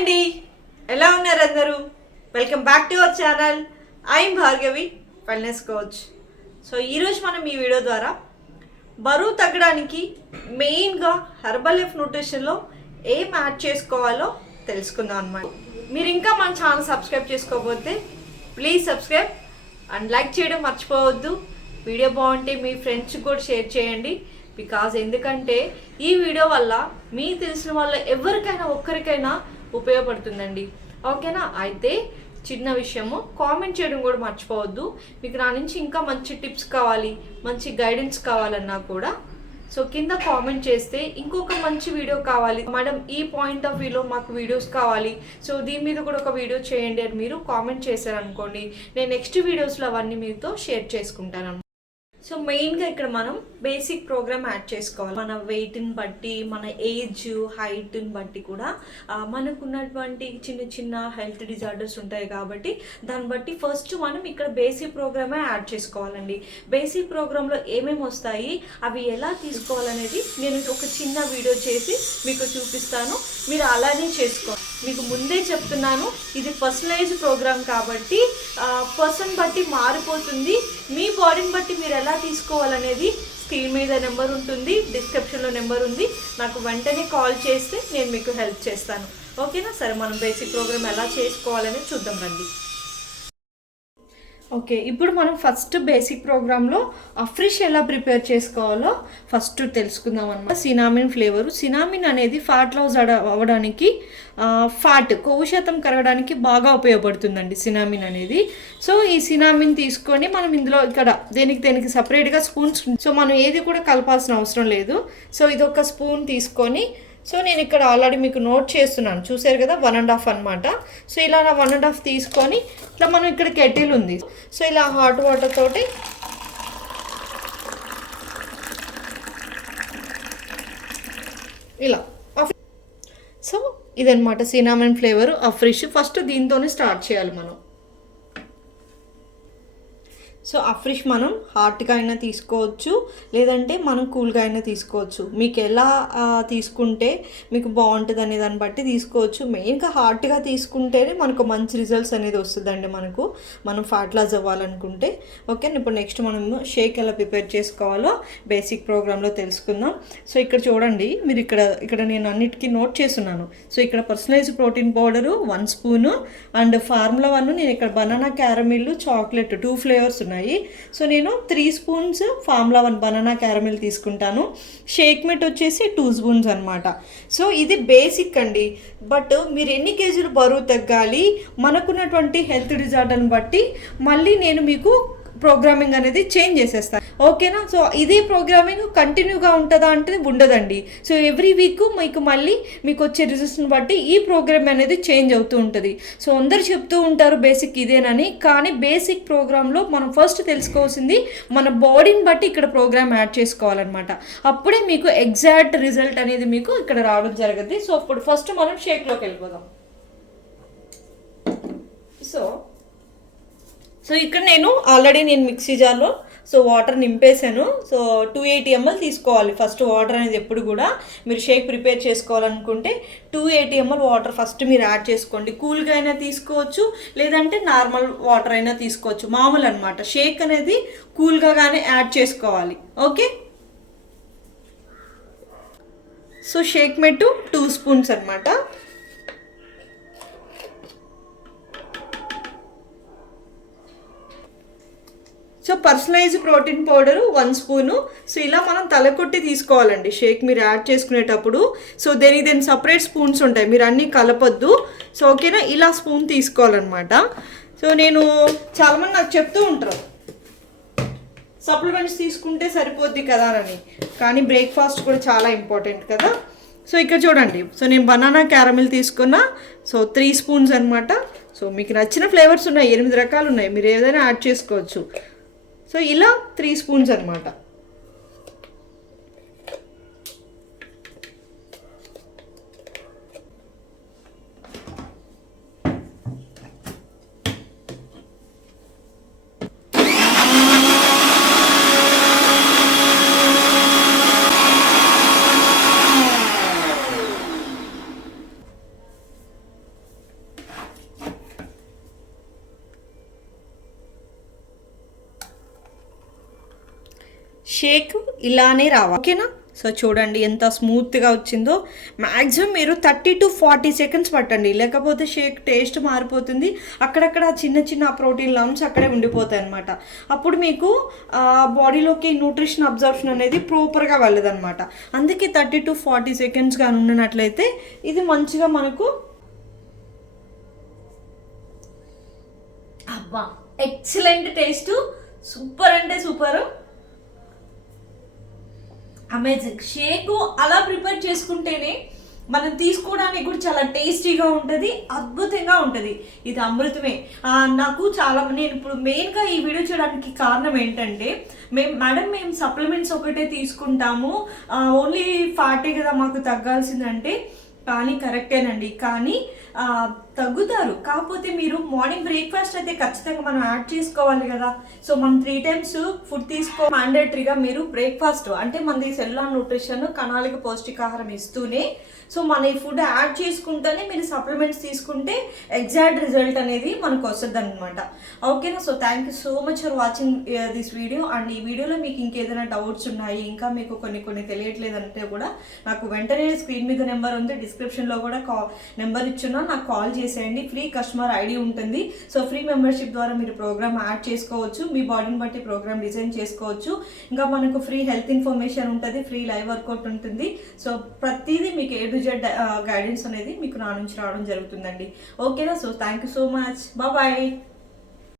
అండి, ఎలా ఉన్నారు అందరూ? Welcome back to our channel. I'm Bhargavi, wellness coach. So ఈరోజు మనం ఈ వీడియో ద్వారా బరువు తగ్గడానికి మెయిన్గా హెర్బల్ లైఫ్ న్యూట్రిషన్లో ఏం యాడ్ చేసుకోవాలో తెలుసుకుందాం అన్నమాట. మీరు ఇంకా మన ఛానల్ సబ్స్క్రైబ్ చేసుకోకపోతే ప్లీజ్ సబ్స్క్రైబ్ అండ్ లైక్ చేయడం మర్చిపోవద్దు. వీడియో బాగుంటే మీ ఫ్రెండ్స్కి కూడా షేర్ చేయండి. ఎందుకంటే ఈ వీడియో వల్ల మీ తెలిసిన వాళ్ళ ఎవరికైనా ఒక్కరికైనా ఉపయోగపడుతుందండి. ఓకేనా? అయితే చిన్న విషయము, కామెంట్ చేయడం కూడా మర్చిపోవద్దు. మీకు నా నుంచి ఇంకా మంచి టిప్స్ కావాలి, మంచి గైడెన్స్ కావాలన్నా కూడా సో కింద కామెంట్ చేస్తే ఇంకొక మంచి వీడియో కావాలి మేడం, ఈ పాయింట్ ఆఫ్ వ్యూలో మాకు వీడియోస్ కావాలి, సో దీని మీద కూడా ఒక వీడియో చేయండి అని మీరు కామెంట్ చేశారనుకోండి, నేను నెక్స్ట్ వీడియోస్లో అవన్నీ మీతో షేర్ చేసుకుంటాను. సో మెయిన్గా ఇక్కడ మనం బేసిక్ ప్రోగ్రామ్ యాడ్ చేసుకోవాలి. మన వెయిట్ని బట్టి, మన ఏజ్, హైట్ని బట్టి కూడా మనకున్నటువంటి చిన్న చిన్న హెల్త్ డిజార్డర్స్ ఉంటాయి కాబట్టి దాన్ని బట్టి ఫస్ట్ మనం ఇక్కడ బేసిక్ ప్రోగ్రామే యాడ్ చేసుకోవాలండి. బేసిక్ ప్రోగ్రాంలో ఏమేమి వస్తాయి, అవి ఎలా తీసుకోవాలనేది నేను ఒక చిన్న వీడియో చేసి మీకు చూపిస్తాను. మీరు అలానే చేసుకోవాలి. మీకు ముందే చెప్తున్నాను, ఇది పర్సనలైజ్ ప్రోగ్రామ్ కాబట్టి పర్సన్ బట్టి మారిపోతుంది. మీ బాడీని బట్టి మీరు ఎలా తీసుకోవాలనేది స్క్రీన్ మీద నెంబర్ ఉంటుంది, డిస్క్రిప్షన్లో నెంబర్ ఉంది. నాకు వెంటనే కాల్ చేస్తే నేను మీకు హెల్ప్ చేస్తాను. ఓకేనా? సరే, మనం బేసిక్ ప్రోగ్రామ్ ఎలా చేసుకోవాలనేది చూద్దాం రండి. ఓకే, ఇప్పుడు మనం ఫస్ట్ బేసిక్ ప్రోగ్రాంలో అఫ్రిష్ ఎలా ప్రిపేర్ చేసుకోవాలో ఫస్ట్ తెలుసుకుందాం అన్నమాట. Cinnamon flavour. సినామిన్ అనేది ఫ్యాట్ లాస్ అవ్వడానికి, కొవ్వు శాతం కరగడానికి బాగా ఉపయోగపడుతుందండి సినామిన్ అనేది. సో ఈ సినామిన్ తీసుకొని మనం ఇందులో ఇక్కడ దేనికి సపరేట్గా స్పూన్స్, సో మనం ఏది కూడా కలపాల్సిన అవసరం లేదు. సో ఇది ఒక స్పూన్ తీసుకొని, సో నేను ఇక్కడ ఆల్రెడీ మీకు నోట్ చేస్తున్నాను, చూసారు కదా, 1.5 అనమాట. సో ఇలా 1.5 తీసుకొని ఇట్లా మనం ఇక్కడ కెటిల్ ఉంది, సో ఇలా హాట్ వాటర్ తోటి ఇలా. సో ఇదనమాట సినామన్ ఫ్లేవర్ అఫ్రిష్. ఫస్ట్ దీంతోనే స్టార్ట్ చేయాలి మనం. సో అఫ్రిష్ మనం హాట్గా అయినా తీసుకోవచ్చు, లేదంటే మనం కూల్గా అయినా తీసుకోవచ్చు. మీకు ఎలా తీసుకుంటే మీకు బాగుంటుంది అనే దాన్ని బట్టి తీసుకోవచ్చు. మెయిన్గా హాట్గా తీసుకుంటేనే మనకు మంచి రిజల్ట్స్ అనేది వస్తుందండి మనం ఫ్యాట్ లాస్ అవ్వాలనుకుంటే. ఓకే, ఇప్పుడు నెక్స్ట్ మనం షేక్ ఎలా ప్రిపేర్ చేసుకోవాలో బేసిక్ ప్రోగ్రాంలో తెలుసుకుందాం. సో ఇక్కడ చూడండి, మీరు ఇక్కడ నేను అన్నిటికీ నోట్ చేస్తున్నాను. సో ఇక్కడ personalised protein powder 1 spoon and formula 1, నేను ఇక్కడ బనానా క్యారమిల్, చాక్లెట్ 2 ఫ్లేవర్స్ ఉన్నాయి. సో నేను 3 స్పూన్స్ ఫార్ములా 1 బనానా క్యారమిల్ తీసుకుంటాను. షేక్ మెట్ వచ్చేసి 2 స్పూన్స్ అనమాట. సో ఇది బేసిక్ అండి. బట్ మీరు ఎన్ని కేజీలు బరువు తగ్గాలి, మనకున్నటువంటి హెల్త్ డిజార్డర్ని బట్టి మళ్ళీ నేను మీకు ప్రోగ్రామింగ్ అనేది చేంజ్ చేసేస్తాను. ఓకేనా? సో ఇదే ప్రోగ్రామింగ్ కంటిన్యూగా ఉంటుందా అంటే ఉండదండి. సో ఎవ్రీ వీక్ మీకు వచ్చే రిజల్ట్స్ని బట్టి ఈ ప్రోగ్రామ్ అనేది చేంజ్ అవుతూ ఉంటుంది. సో అందరు చెప్తూ ఉంటారు బేసిక్ ఇదేనని, కానీ బేసిక్ ప్రోగ్రాంలో మనం ఫస్ట్ తెలుసుకోవాల్సింది మన బాడీని బట్టి ఇక్కడ ప్రోగ్రామ్ యాడ్ చేసుకోవాలన్నమాట. అప్పుడే మీకు ఎగ్జాక్ట్ రిజల్ట్ అనేది మీకు ఇక్కడ రావడం జరుగుతుంది. సో ఇప్పుడు ఫస్ట్ మనం షేక్లోకి వెళ్ళిపోదాం. సో ఇక్కడ నేను ఆల్రెడీ మిక్సీ జార్లో వాటర్ నింపేశాను. సో 280 ml తీసుకోవాలి ఫస్ట్ వాటర్ అనేది. ఎప్పుడు కూడా మీరు షేక్ ప్రిపేర్ చేసుకోవాలనుకుంటే 280 ml వాటర్ ఫస్ట్ మీరు యాడ్ చేసుకోండి. కూల్గా అయినా తీసుకోవచ్చు, లేదంటే నార్మల్ వాటర్ అయినా తీసుకోవచ్చు. మామూలు అనమాట, షేక్ అనేది కూల్గా కానీ యాడ్ చేసుకోవాలి. ఓకే, సో షేక్ మెట్టు 2 స్పూన్స్ అనమాట. So personalised protein powder 1 spoon. So ఇలా మనం తలకొట్టి తీసుకోవాలండి షేక్ మీరు యాడ్ చేసుకునేటప్పుడు. సో దేనికి సపరేట్ స్పూన్స్ ఉంటాయి, మీరు అన్నీ కలపొద్దు. సో ఓకేనా, ఇలా స్పూన్ తీసుకోవాలన్నమాట. సో చాలామంది నాకు చెప్తూ ఉంటారు సప్లిమెంట్స్ తీసుకుంటే సరిపోద్ది కదా అని, కానీ బ్రేక్ఫాస్ట్ కూడా చాలా ఇంపార్టెంట్ కదా. సో ఇక్కడ చూడండి, సో నేను బనానా క్యారమిల్ తీసుకున్నా. సో 3 స్పూన్స్ అనమాట. సో మీకు నచ్చిన ఫ్లేవర్స్ ఉన్నాయి, 8 రకాలు ఉన్నాయి, మీరు ఏదైనా యాడ్ చేసుకోవచ్చు. సో ఇలా 3 స్పూన్స్ అనమాట. షేక్ ఇలానే రావాలి, ఓకేనా. సో చూడండి ఎంత స్మూత్గా వచ్చిందో. మ్యాక్సిమం మీరు 30 to 40 సెకండ్స్ పట్టండి, లేకపోతే షేక్ టేస్ట్ మారిపోతుంది. అక్కడక్కడ చిన్న చిన్న ప్రోటీన్ లమ్స్ అక్కడే ఉండిపోతాయి అనమాట. అప్పుడు మీకు బాడీలోకి న్యూట్రిషన్ అబ్జర్ప్షన్ అనేది ప్రాపర్గా వెళ్ళదన్నమాట. అందుకే 30 to 40 సెకండ్స్ కానీ ఉన్నట్లయితే ఇది మంచిగా మనకు అబ్బా ఎక్సలెంట్ టేస్ట్, సూపర్ అంటే సూపర్, అమేజింగ్. షేక్ అలా ప్రిపేర్ చేసుకుంటేనే మనం తీసుకోవడానికి కూడా చాలా టేస్టీగా ఉంటుంది, అద్భుతంగా ఉంటుంది. ఇది అమృతమే. నాకు చాలా, నేను ఇప్పుడు మెయిన్గా ఈ వీడియో చేయడానికి కారణం ఏంటంటే, మేము సప్లిమెంట్స్ ఒకటే తీసుకుంటాము, ఓన్లీ ఫ్యాటే కదా మాకు తగ్గాల్సిందంటే, కానీ కరెక్టేనండి, కానీ తగ్గుతారు. కాకపోతే మీరు మార్నింగ్ బ్రేక్ఫాస్ట్ అయితే ఖచ్చితంగా మనం యాడ్ చేసుకోవాలి కదా. సో మనం 3 times ఫుడ్ తీసుకో మ్యాండేటరీగా. మీరు బ్రేక్ఫాస్ట్ అంటే మనది సెల్యులార్ న్యూట్రిషన్, కణాలకు పౌష్టికాహారం ఇస్తూనే, సో మన ఈ ఫుడ్ యాడ్ చేసుకుంటేనే మీరు సప్లిమెంట్స్ తీసుకుంటే ఎగ్జాక్ట్ రిజల్ట్ అనేది మనకు వస్తుంది అనమాట, ఓకేనా. So thank you so much for watching this video. And ఈ వీడియోలో మీకు ఇంకేదైనా డౌట్స్ ఉన్నాయి, ఇంకా మీకు కొన్ని తెలియట్లేదంటే కూడా నాకు వెంటనే స్క్రీన్ మీద నెంబర్ ఉంది, డిస్క్రిప్షన్లో కూడా నెంబర్ ఇచ్చున్నా, నాకు కాల్ చేసేయండి. ఫ్రీ కస్టమర్ ఐడి ఉంటుంది. సో ఫ్రీ మెంబర్షిప్ ద్వారా మీరు ప్రోగ్రామ్ యాడ్ చేసుకోవచ్చు, మీ బాడీని బట్టి ప్రోగ్రామ్ డిజైన్ చేసుకోవచ్చు. ఇంకా మనకు ఫ్రీ హెల్త్ ఇన్ఫర్మేషన్ ఉంటుంది, ఫ్రీ లైవ్ వర్కౌట్ ఉంటుంది. సో ప్రతిదీ మీకు A to Z గైడెన్స్ అనేది మీకు నా నుంచి రావడం జరుగుతుందండి, ఓకేనా. So thank you so much, bye.